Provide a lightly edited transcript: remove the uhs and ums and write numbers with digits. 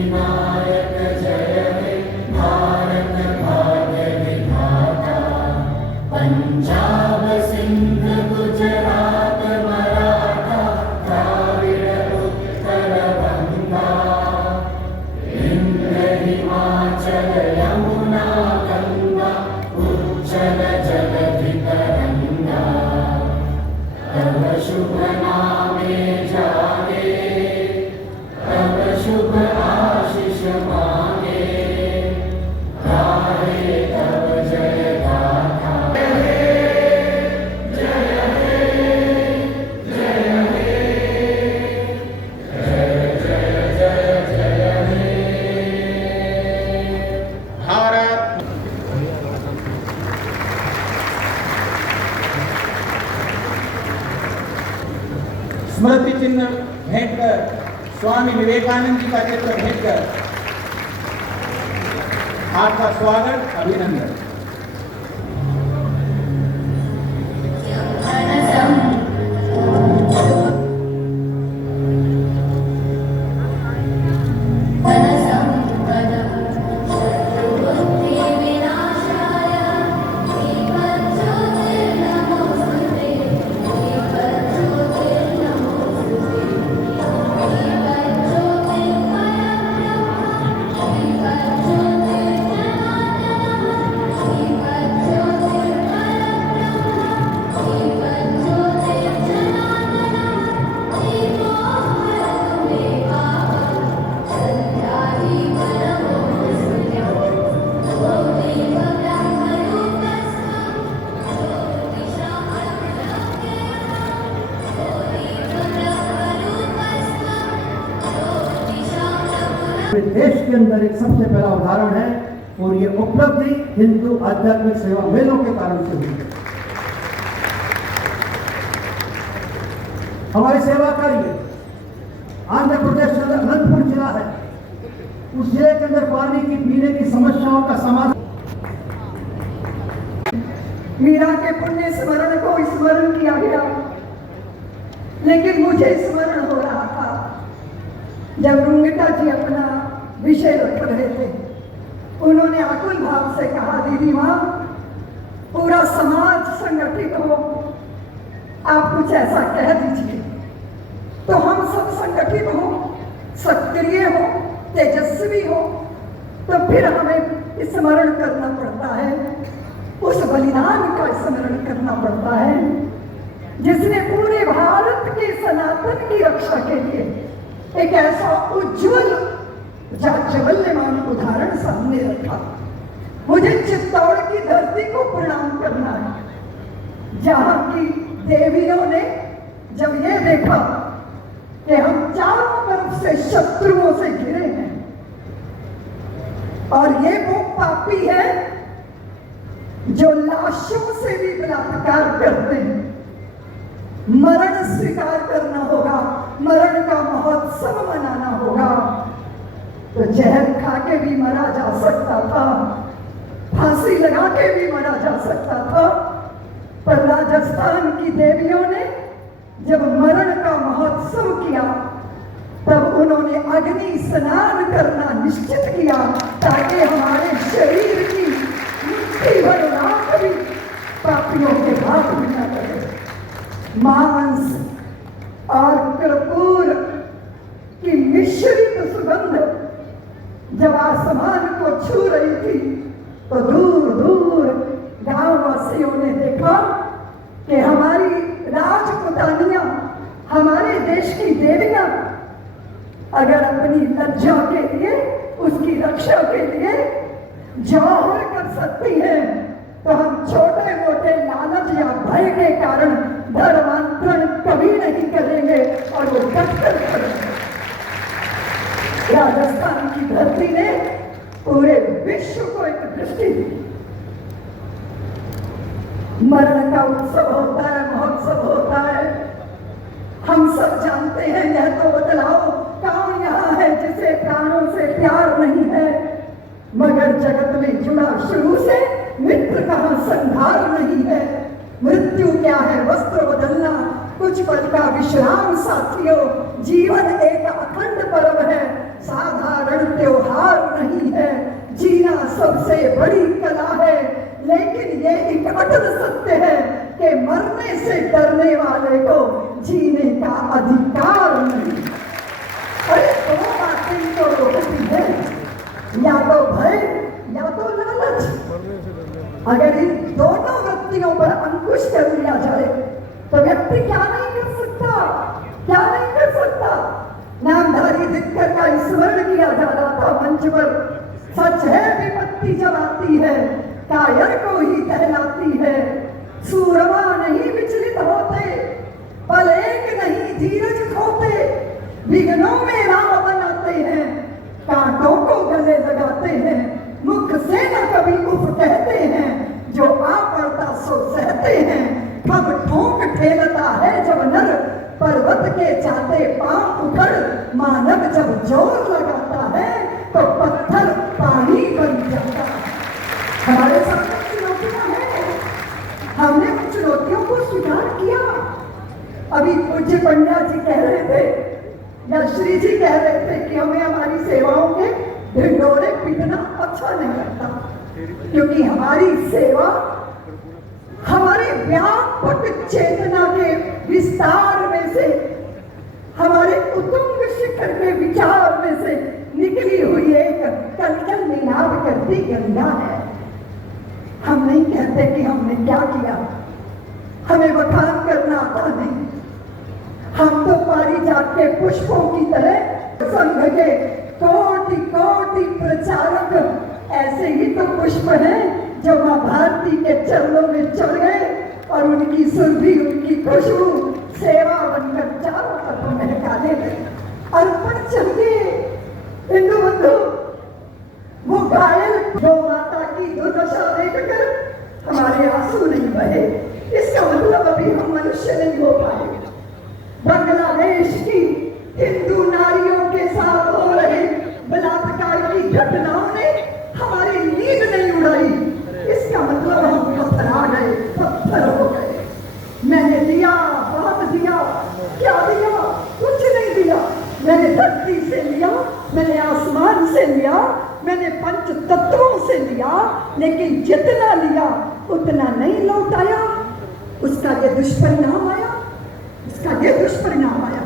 सिद्धिविनायक जय हे भारत भाग्य विधाता। पंजाब सिंध गुजरात मराठा द्राविड़ उत्कल बंगा। इंद्र हिमाचल यमुना गंगा उज्जल जलधि तरंगा। तव शुभ नामे जागे तव शुभ आशीष मांगे। गाहे तव जय गाथा। स्मृति चिन्ह भेंट कर स्वामी विवेकानंद जी का चित्र भेंट कर आपका स्वागत अभिनंदन। देश के अंदर एक सबसे पहला उदाहरण है और ये उपलब्धि हिंदू आध्यात्मिक सेवा मेलों के कारण से हुई है। हमारी सेवा कार्य आंध्र प्रदेश के अंदर अनंतपुर जिला है। उस जिले के अंदर पानी की पीने की समस्याओं का समाधान। मीरा के पुण्य स्मरण को स्मरण किया गया, लेकिन मुझे स्मरण हो रहा था जब रुंगटा जी अपना विषय रख रहे थे। उन्होंने आकुल भाव से कहा, दीदी माँ पूरा समाज संगठित हो, आप कुछ ऐसा कह दीजिए तो हम सब संगठित हो, सक्रिय हो, तेजस्वी हो। तो फिर हमें स्मरण करना पड़ता है, उस बलिदान का स्मरण करना पड़ता है जिसने पूरे भारत के सनातन की रक्षा के लिए एक ऐसा उज्जवल जाज्वल्यमान उदाहरण सामने रखा। मुझे चित्तौड़ की धरती को प्रणाम करना है, जहां की देवियों ने जब ये देखा कि हम चारों तरफ से शत्रुओं से घिरे हैं और ये वो पापी है जो लाशों से भी बलात्कार करते हैं, मरण स्वीकार करना होगा, मरण का महोत्सव मनाना होगा। तो जहर खा के भी मरा जा सकता था, फांसी लगा के भी मरा जा सकता था, पर राजस्थान की देवियों ने जब मरण का महोत्सव किया तब उन्होंने अग्नि स्नान करना निश्चित किया ताकि हमारे शरीर की मुट्ठी भर राख भी पापियों के हाथ में न लगे। मांस और कर्पूर की मिश्रित सुगंध जब आसमान को छू रही थी तो दूर दूर गांव वासियों ने देखा कि हमारी राजपुतानियां, हमारे देश की देवियां अगर अपनी लज्जा के लिए, उसकी रक्षा के लिए जौहर कर सकती हैं, तो हम छोटे मोटे लालच या भय के कारण धर्मांतरण कभी नहीं करेंगे और वो डटकर करेंगे। राजस्थान की धरती ने पूरे विश्व को एक दृष्टि दी। मरण का उत्सव होता है, महोत्सव होता है, हम सब जानते हैं। यह तो बतलाओ कौन यहाँ है जिसे प्राणों से प्यार नहीं है, मगर जगत में जुड़ा शुरू से मित्र कहाँ संहार नहीं है। मृत्यु क्या है, वस्त्र बदलना, कुछ पल का विश्राम साथियों। जीवन एक अखंड पर्व है, साधारण सबसे बड़ी कला है, लेकिन ये एक अटल सत्य है कि मरने से डरने वाले को जीने का अधिकार नहीं। अरे दो बातें तो होती है, या तो भय या तो लालच। अगर इन दोनों वृत्तियों पर अंकुश कर लिया जाए तो व्यक्ति क्या नहीं कर सकता, क्या नहीं कर सकता। नामधारी दिक्कत का स्मरण किया जा रहा था मंच पर। सच है विपत्ति जब आती है कायर को ही कहलाती है। सूरमा नहीं विचलित होते, पल एक नहीं धीरज खोते। विघ्नों में राह बनाते हैं, कांटों को गले लगाते हैं। मुख से न कभी उफ कहते हैं, जो आ पड़ता सो सहते हैं। कब ठोक ठेलता है जब नर, पर्वत के चाहते पांव उखड़। मानव जब जोर लगाता है तो पत्थर पानी बन जाता है। हमारे सामने चुनौतियां हैं, हमने उन चुनौतियों को स्वीकार किया। अभी पूज्य पंड्या जी कह रहे थे या श्री जी कह रहे थे कि हमें हमारी सेवाओं के ढिंढोरे पीटना अच्छा नहीं लगता, क्योंकि हमारी सेवा हमारे व्यापक चेतना के विस्तार में से, हमारे उत्तुंग शिखर के विचार में से निकली हुई एक कलकल निनाद करती गंगा है। हम नहीं कहते कि हमने क्या किया, हमें बखान करना आता नहीं। हम तो पारिजात के पुष्पों की तरह संघ के कोटि कोटि प्रचारक ऐसे ही तो पुष्प हैं जो मां भारती के चरणों में चढ़ गए और उनकी सुरभि, उनकी खुशबू सेवा बनकर चारों तरफ महकाने लगी। अर्पण चाहिए हिंदू बंधु। वो घायल गौ माता की दुर्दशा देखकर हमारे आंसू नहीं बहे, इसका मतलब अभी हम मनुष्य नहीं हो पाए। बांग्लादेश की हिंदू नारियों के साथ हो रहे बलात्कार की घटनाओं ने हमारी नींद नहीं उड़ाई। इसका मतलब हम पत्थरा गए, पत्थर हो गए। मैंने दिया, बहुत दिया, क्या दिया? कुछ नहीं दिया। मैंने धरती से लिया, मैंने आसमान से लिया, मैंने पंच तत्वों से लिया, लेकिन जितना लिया उतना नहीं लौटाया। उसका ये दुष्परिणाम आया, उसका ये दुष्परिणाम आया।